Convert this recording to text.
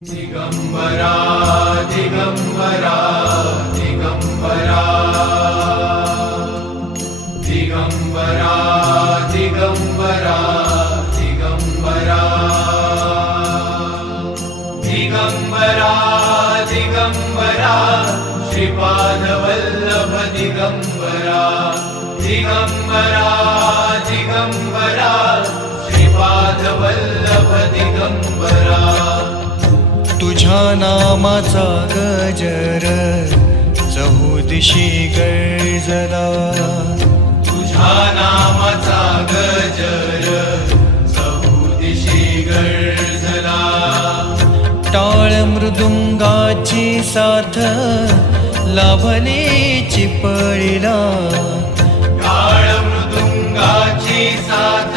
दिगंबरा दिगंबरा दिगंबरा दिगंबरा दिगंबरा दिगंबरा दिगंबरा दिगंबरा श्रीपाद वल्लभ दिगंबरा दिगंबरा दिगंबरा श्रीपाद वल्लभ दिगंबरा तुझ्या नामाचा गजर चहुदिशी गर्जला, तुझ्या नामाचा गजर चहुदिशी गर्जला. टाळ मृदुंगाची साथ लाभली चिपळीला, टाळ मृदुंगाची साथ